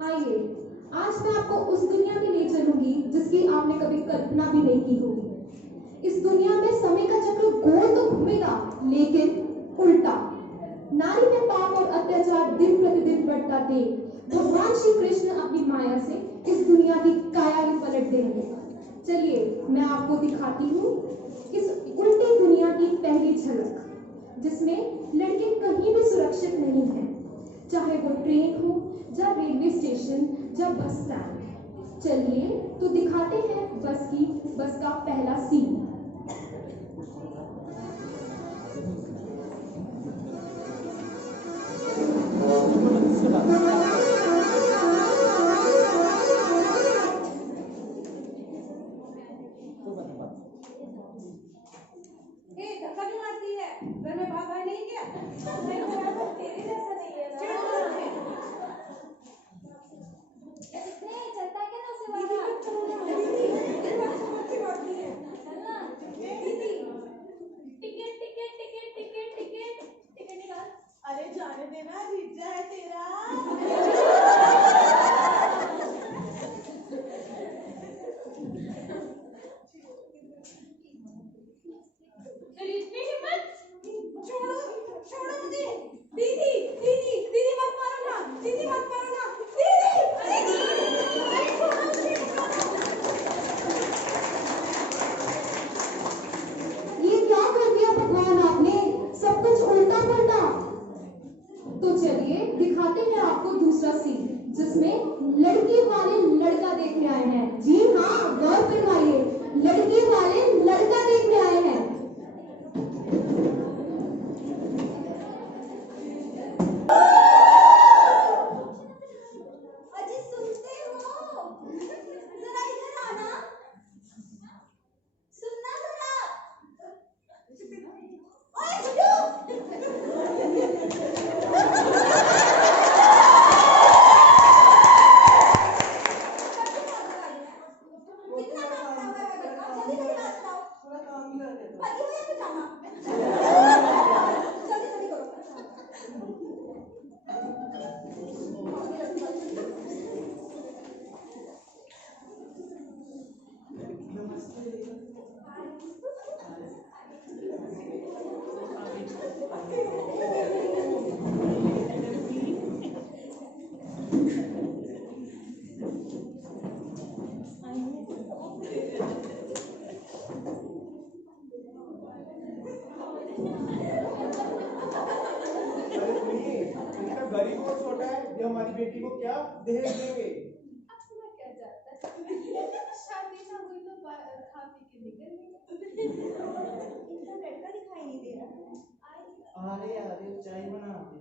आइए, आज मैं आपको उस दुनिया में ले चलूंगी जिसकी आपने कभी कल्पना भी नहीं की होगी। इस दुनिया में समय का चक्र गोल तो घूमेगा, लेकिन उल्टा। नारी में पाप और अत्याचार दिन प्रतिदिन बढ़ता देख भगवान श्री कृष्ण अपनी माया से इस दुनिया की काया ही पलट देंगे। चलिए मैं आपको दिखाती हूँ इस उल्टी दुनिया की पहली झलक, जिसमें लड़के कहीं भी सुरक्षित नहीं हैं, चाहे वो ट्रेन हो या रेलवे स्टेशन या बस स्टैंड। चलिए तो दिखाते हैं बस का पहला सीन। धक्का क्यों मारती है? घर में बात भाई नहीं क्या? तेरे जैसा नहीं है ना। नहीं चलता क्या तो से वाला चलना दीदी ticket ticket ticket ticket ticket ticket निकाल। अरे जाने देना, जीजा है तेरा। तेरी इतनी हिम्मत? छोड़ो छोड़ो मुझे। दीदी दीदी दीदी मत मारो ना, दीदी मत मारो ना, दीदी दीदी अरे छोड़ो मुझे। ये क्या कर दिया भगवान आपने, सब कुछ उल्टा पलटा। तो चलिए दिखाते हैं आपको दूसरा सीन, जिसमें लड़की वाले लड़का देखने आए हैं। जी हाँ, गौर फरमाइए, लड़की वाले लड़का देखने आए हैं। अजी सुनते हो? जरा इधर आना, सुनना जरा। ओए गुड्डू कितना काम हुआ है घर का? जल्दी जल्दी बात कराओ। थोड़ा काम भी कर देता। बगी हो या पिजामा? जल्दी जल्दी करो। अरे सुनिए, इनका गरीब और छोटा है, ये हमारी बेटी को क्या दहेज देंगे? अपना क्या जाता है? शादी ना हुई तो खा पी के निकल गए। इनका लड़का दिखाई नहीं दे रहा। अरे यार चाय बना दे।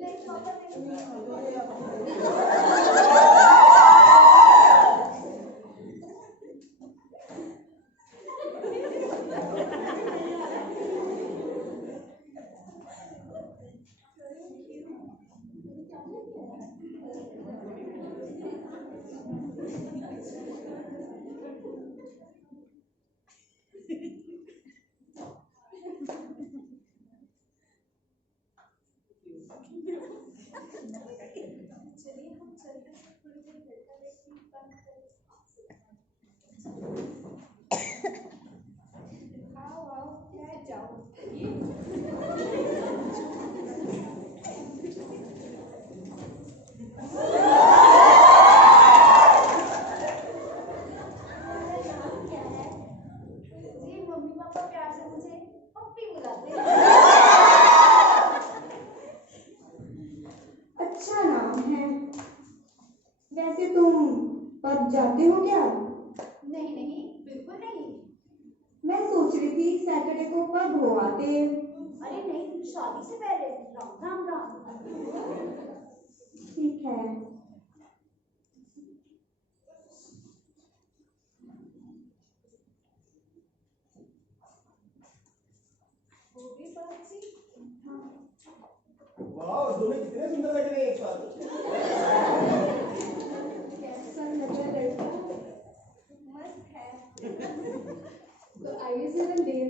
लाइक शॉपर चलिए हम चलते हैं, थोड़ी देर लड़का लड़की बंद करें। आओ आओ बैठ जाओ। तुम्हारा नाम क्या है? जी मम्मी पापा प्यार से मुझे पप्पी बुलाते हैं। अच्छा नाम है। वैसे तुम पब जाते हो क्या? नहीं नहीं बिल्कुल नहीं। मैं सोच रही थी सैटरडे को पब हो आते। अरे नहीं, शादी से पहले। राम राम राम। ठीक है। वो भी बात सी। वाह, दोनों कितने सुंदर लग रहे हैं एक साथ। कैसा लगा लड़का? मस्त है। तो आइए जरा ले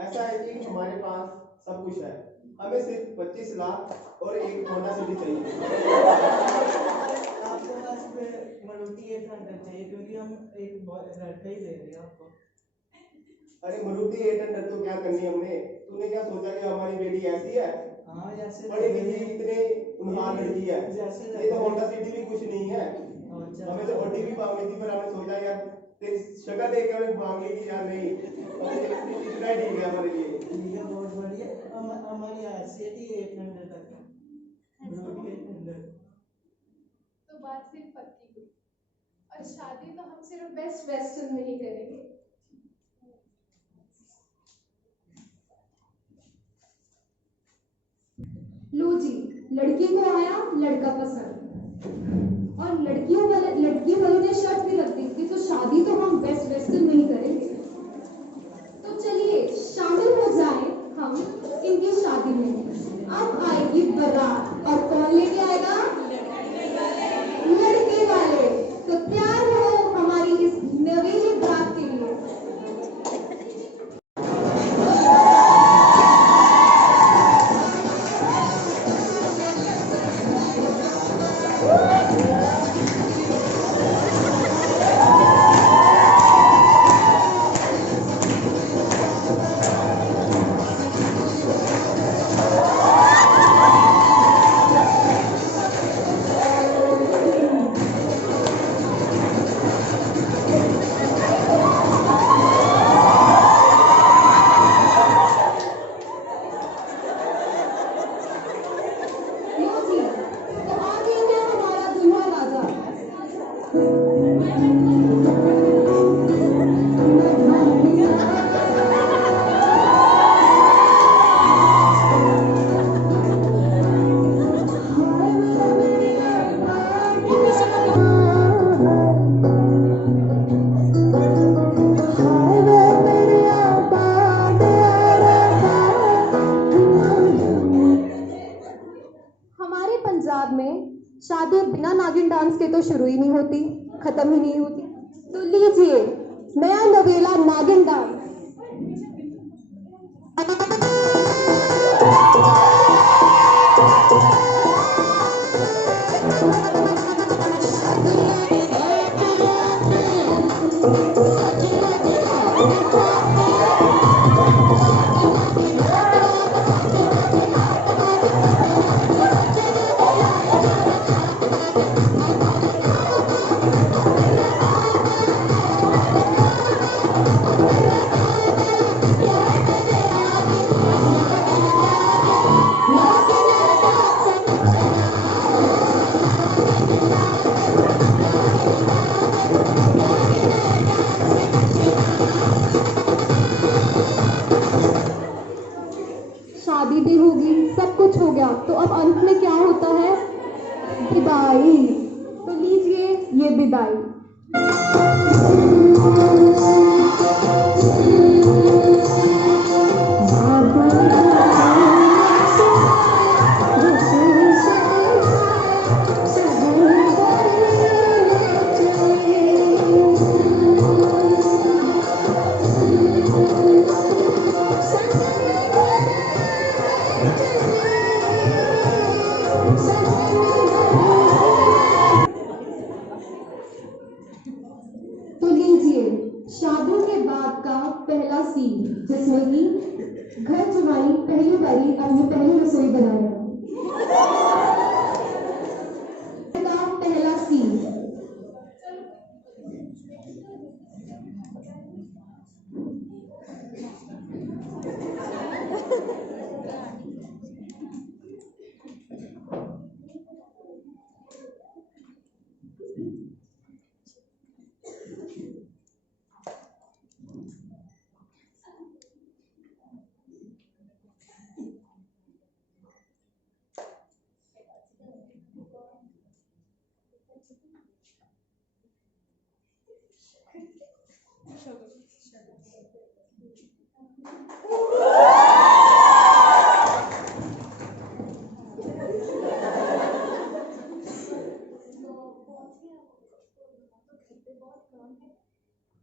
ऐसा है कि हमारे पास सब कुछ है, हमें सिर्फ 25 लाख और एक होंडा सिटी चाहिए। आपको बस मारुति 800 चाहिए क्योंकि हम एक लड़का ही दे रहे हैं आपको। अरे मारुति 800 तो क्या करनी हमने, तूने क्या सोचा कि हमारी बेटी ऐसी है? हाँ जैसे पढ़ी लिखी इतने उन्हार लड़की है, ये तो होंडा सिटी भी कुछ नहीं है। हमें तो ऑडी भी मांगनी थी, पर हमने सोचा यार तेरी शक्ल देख के हमें मांग ली कि यार नहीं, इतना ही ठीक है हमारे लिए। ठीक है, बहुत बढ़िया। हमारी हैसियत ही 800 तक है, मारुति 800। तो बात सिर्फ पक्की हुई, और शादी तो हम सिर्फ बेस्ट वेस्टर्न में ही करेंगे। लो जी, लड़की को आया लड़का पसंद, और लड़कियों वालों ने शर्त भी रख दी थी, तो शादी तो हम बेस्ट वेस्टर्न में ही करेंगे। तो चलिए शामिल हो जाए हम इनकी शादी में। अब आएगी बारात, और कौन लेके आएगा? लड़के वाले। तो तैयार हो हमारी इस नवेली बारात के लिए। लो जी, तो आ गया है हमारा दूल्हा राजा। हमारे पंजाब में शादी बिना नागिन डांस के तो शुरू ही नहीं होती, खत्म ही नहीं होती। तो लीजिए नया नवेला नागिन डांस। शादी भी होगी, सब कुछ हो गया, तो अब अंत में क्या होता है? विदाई। तो लीजिए ये विदाई। तो लीजिए शादी के बाद का पहला सीन, जिसमें कि घर जमाई पहली बारी अपनी पहली रसोई बनाएगा। का पहला सीन।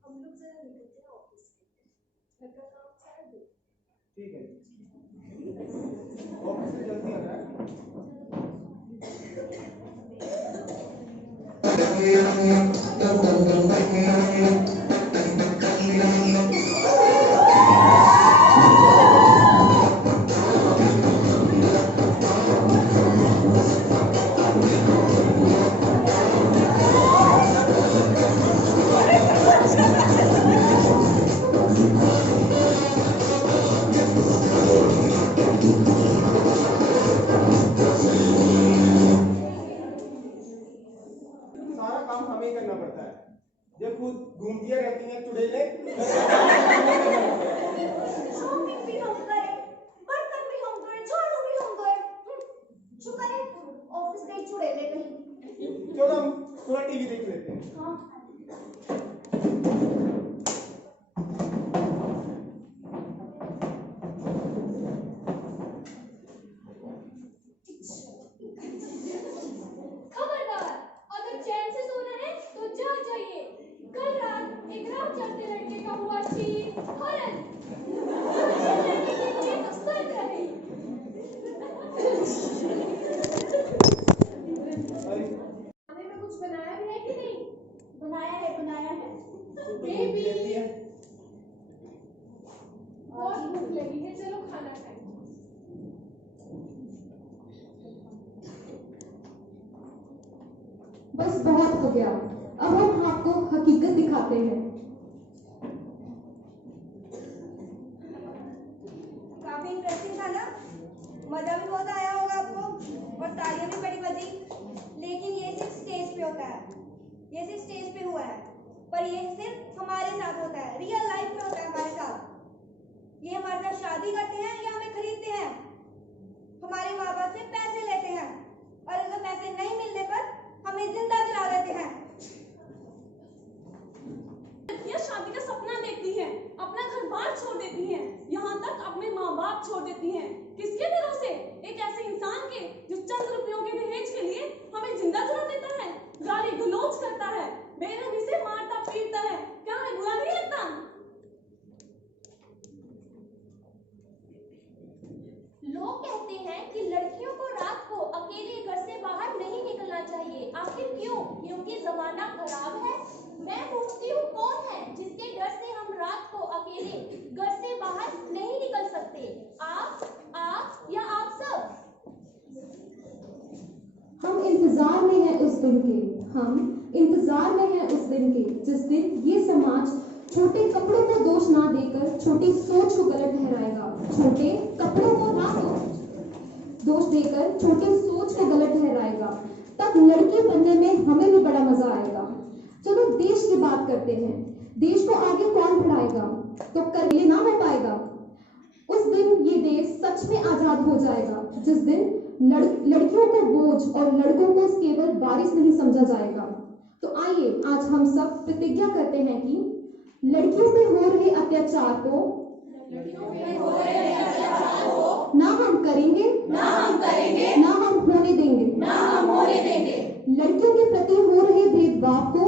हम लोग जरा निकलते हैं ऑफिस के लिए, घर का काम सारा दो। ठीक है ऑफिस से जल्दी आना है। सारा काम हमें ही करना पड़ता है। जब खुद घूमती रहती हैं चुड़ैलें, शॉपिंग भी हम करें, बर्तन भी हम धोए, झाड़ू भी हम धोए, शुक्र है ऑफिस गई चुड़ैले नहीं। चलो हम थोड़ा टीवी देख लेते हैं। हाँ खबरदार, अगर चैन से सोना है तो जाग जाइए। कल रात एक राह चलते लड़के का हुआ चीर हरण। लड़के के लिए तो सर्द रहे। खाने में कुछ बनाया भी है कि नहीं? बनाया है बेबी लेती है। बहुत भूख लगी है, चलो खाना खाएं। बस बहुत हो गया, अब हम आपको हकीकत दिखाते हैं। काफी इंटरेस्टिंग था ना? मजा भी बहुत आया होगा आपको और तालियां भी बड़ी बजी। लेकिन ये सिर्फ स्टेज पे होता है, ये सिर्फ स्टेज पे हुआ है, पर ये सिर्फ हमारे साथ होता है, रियल लाइफ में होता है हमारे साथ। ये हमारे साथ शादी करते हैं या हमें खरीदते हैं, हमारे माँ बाप से पैसे लेते हैं और अगर पैसे नहीं मिलने पर हमें जिंदा जला देते हैं। लड़कियां शादी का सपना देखती हैं, अपना घर बार छोड़ देती हैं, यहाँ तक अपने माँ बाप छोड़ देती हैं। किसके भरोसे? एक ऐसे इंसान के जो चंद रुपयों के दहेज के लिए हमें जिंदा जला देता है, गाली गलौज करता है, बेरहमी से मारता पीटता है। क्या हमें बुरा नहीं लगता? लोग कहते हैं कि लड़कियों को रात को अकेले घर से बाहर नहीं निकलना चाहिए। आखिर क्यों? क्योंकि जमाना खराब है। मैं पूछती हूँ, कौन है जिसके डर से हम रात को अकेले घर से बाहर नहीं निकल सकते? आप या आप सब? हम इंतजार में हैं उस दिन के, हम इंतजार में हैं उस दिन के जिस दिन ये समाज छोटे कपड़ों को दोष ना देकर छोटी सोच को गलत ठहराएगा। छोटे कपड़ों को ना दोष देकर छोटी सोच को गलत ठहराएगा। तब लड़की बनने में हमें भी बड़ा मजा आएगा। चलो देश की बात करते हैं। देश को आगे कौन बढ़ाएगा? तो करके ना हो पाएगा। उस दिन ये देश सच में आजाद हो जाएगा, जिस दिन लड़कियों को बोझ और लड़कों को केवल वारिस नहीं समझा जाएगा। तो आइए आज हम सब प्रतिज्ञा करते हैं कि लड़कियों पे हो रहे अत्याचार को ना हम करेंगे, ना हम होने देंगे। लड़कियों के प्रति हो रहे भेदभाव को